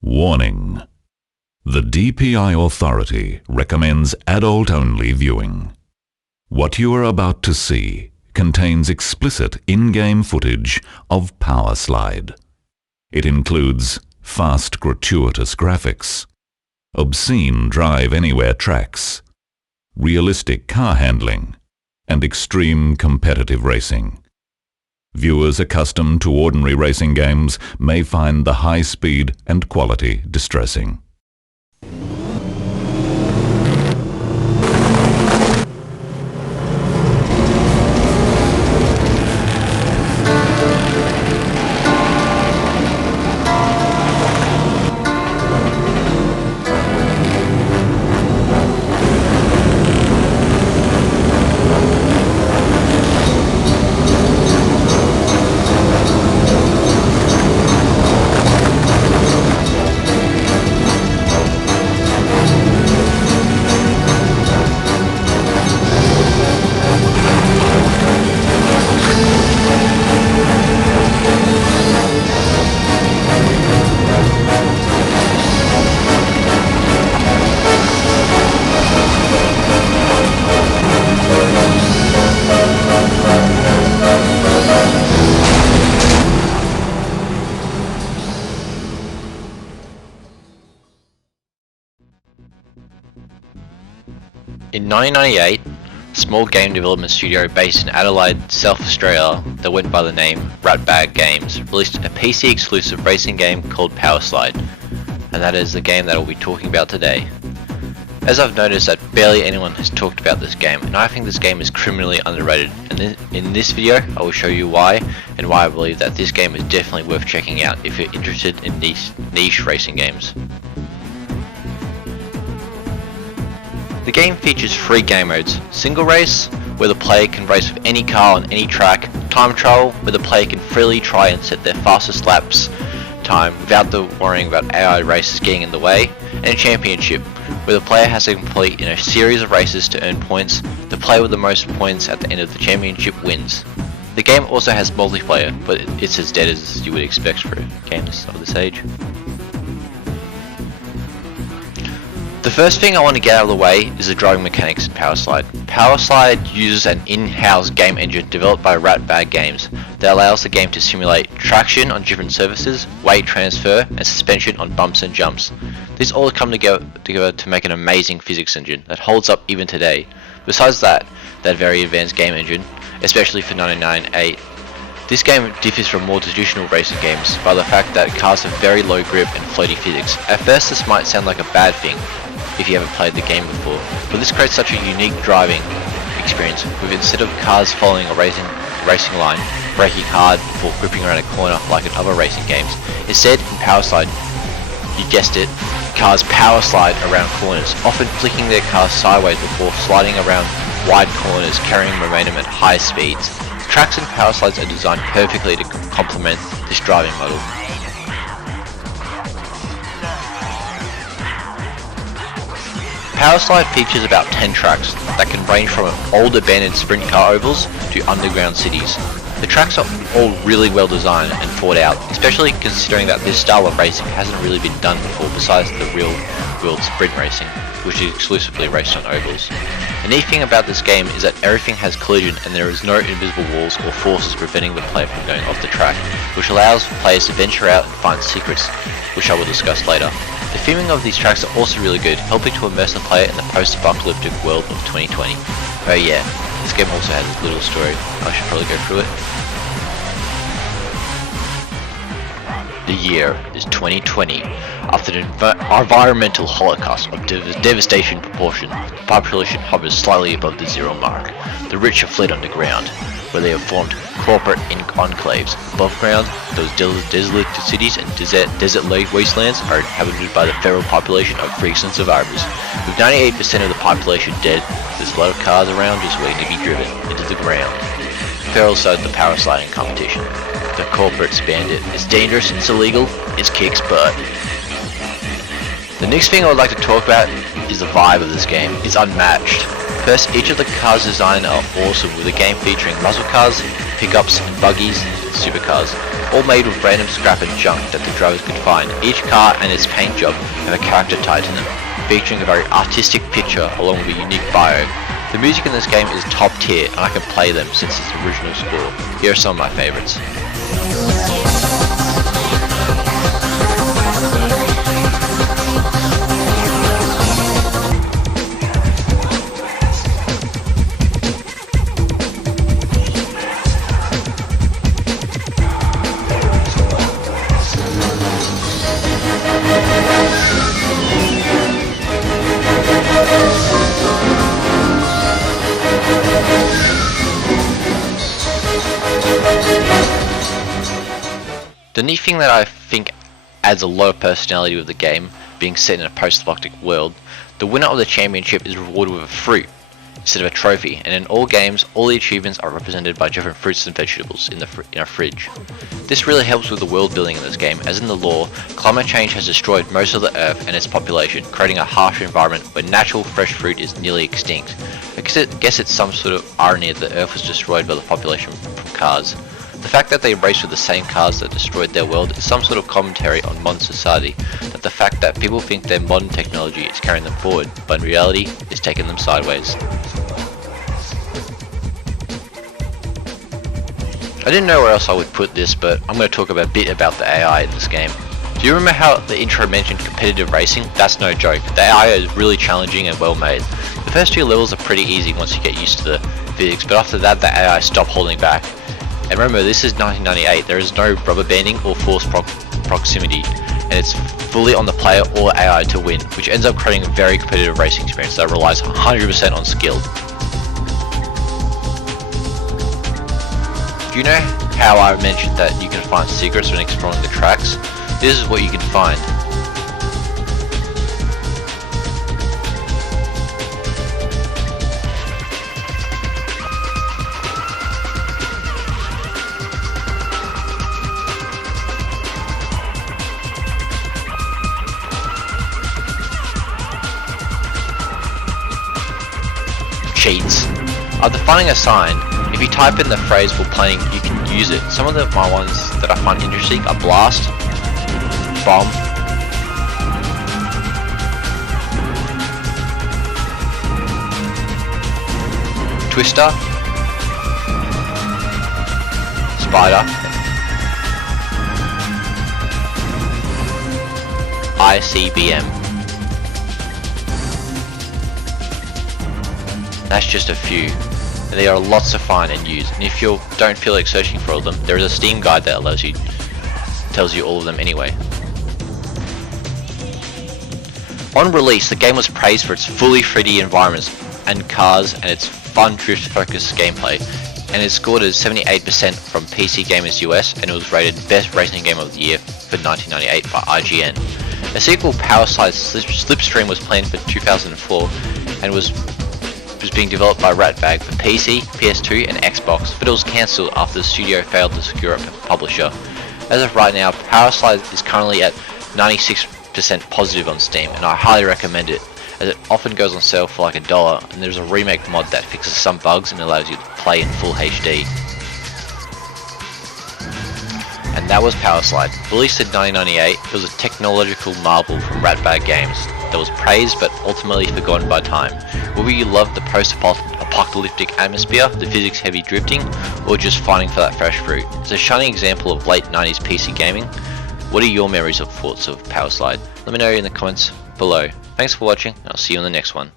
Warning. The DPI authority recommends adult-only viewing. What you are about to see contains explicit in-game footage of Powerslide. It includes fast, gratuitous graphics, obscene drive-anywhere tracks, realistic car handling, and extreme competitive racing. Viewers accustomed to ordinary racing games may find the high speed and quality distressing. In 1998, a small game development studio based in Adelaide, South Australia that went by the name RatBag Games released a PC exclusive racing game called Powerslide, and that is the game that I'll be talking about today. As I've noticed that barely anyone has talked about this game, and I think this game is criminally underrated, and in this video I will show you why, and why I believe that this game is definitely worth checking out if you're interested in these niche racing games. The game features 3 game modes: single race, where the player can race with any car on any track; time trial, where the player can freely try and set their fastest laps time without worrying about AI races getting in the way; and championship, where the player has to complete in a series of races to earn points. The player with the most points at the end of the championship wins. The game also has multiplayer, but it's as dead as you would expect for games of this age. The first thing I want to get out of the way is the driving mechanics in Powerslide. Powerslide uses an in-house game engine developed by RatBag Games that allows the game to simulate traction on different surfaces, weight transfer, and suspension on bumps and jumps. These all come together to make an amazing physics engine that holds up even today. Besides that very advanced game engine, especially for 1998, this game differs from more traditional racing games by the fact that cars have very low grip and floaty physics. At first this might sound like a bad thing if you haven't played the game before, but this creates such a unique driving experience, with instead of cars following a racing line, braking hard before gripping around a corner like in other racing games. Instead, in Powerslide, you guessed it, cars power slide around corners, often flicking their cars sideways before sliding around wide corners, carrying momentum at high speeds. Tracks and Powerslides are designed perfectly to complement this driving model. Powerslide features about 10 tracks that can range from old abandoned sprint car ovals to underground cities. The tracks are all really well designed and thought out, especially considering that this style of racing hasn't really been done before besides the real world sprint racing, which is exclusively raced on ovals. The neat thing about this game is that everything has collision and there is no invisible walls or forces preventing the player from going off the track, which allows players to venture out and find secrets, which I will discuss later. The theming of these tracks are also really good, helping to immerse the player in the post-apocalyptic world of 2020. Oh yeah, this game also has a little story. I should probably go through it. The year is 2020. After an environmental holocaust of devastation proportion, the population hovers slightly above the zero mark. The rich have fled underground, where they have formed corporate enclaves. Above ground, those desolate cities and desert wastelands are inhabited by the feral population of freaks and survivors. With 98% of the population dead, there's a lot of cars around just waiting to be driven into the ground. Feral started the power sliding competition. The corporates banned it. It's dangerous, it's illegal, it kicks butt. The next thing I would like to talk about is the vibe of this game. It's unmatched. First, each of the cars designed are awesome, with the game featuring muscle cars, pickups, and buggies, and supercars. all made with random scrap and junk that the drivers could find. Each car and its paint job have a character tied to them, featuring a very artistic picture along with a unique bio. The music in this game is top tier and I can play them since its original score. Here are some of my favourites. The neat thing that I think adds a lot of personality with the game, being set in a post-apocalyptic world, the winner of the championship is rewarded with a fruit instead of a trophy, and in all games all the achievements are represented by different fruits and vegetables in a fridge. This really helps with the world building in this game, as in the lore, climate change has destroyed most of the earth and its population, creating a harsh environment where natural fresh fruit is nearly extinct. I guess it's some sort of irony that the earth was destroyed by the population from cars. The fact that they race with the same cars that destroyed their world is some sort of commentary on modern society, that the fact that people think their modern technology is carrying them forward, but in reality is taking them sideways. I didn't know where else I would put this, but I'm going to talk a bit about the AI in this game. Do you remember how the intro mentioned competitive racing? That's no joke. The AI is really challenging and well made. The first 2 levels are pretty easy once you get used to the physics, but after that the AI stopped holding back. And remember, this is 1998, there is no rubber banding or force proximity, and it's fully on the player or AI to win, which ends up creating a very competitive racing experience that relies 100% on skill. Do you know how I mentioned that you can find secrets when exploring the tracks? This is what you can find. Cheats. After finding a sign, if you type in the phrase for playing, you can use it. Some of my ones that I find interesting are blast, bomb, twister, spider, ICBM. That's just a few, and there are lots to find and use, and if you don't feel like searching for all of them, there is a Steam guide that tells you all of them anyway. On release, the game was praised for its fully 3D environments and cars and its fun drift-focused gameplay, and it scored as 78% from PC Gamers US, and it was rated Best Racing Game of the Year for 1998 by IGN. A sequel, Powerslide Slipstream, was planned for 2004 and was being developed by RatBag for PC, PS2 and Xbox, but it was cancelled after the studio failed to secure a publisher. As of right now, Powerslide is currently at 96% positive on Steam, and I highly recommend it, as it often goes on sale for like $1, and there's a remake mod that fixes some bugs and allows you to play in full HD. And that was Powerslide. Released in 1998, it was a technological marvel from RatBag Games that was praised but ultimately forgotten by time. Whether you love the post-apocalyptic atmosphere, the physics-heavy drifting, or just fighting for that fresh fruit, it's a shining example of late 90s PC gaming. What are your memories or thoughts of Powerslide? Let me know in the comments below. Thanks for watching, and I'll see you in the next one.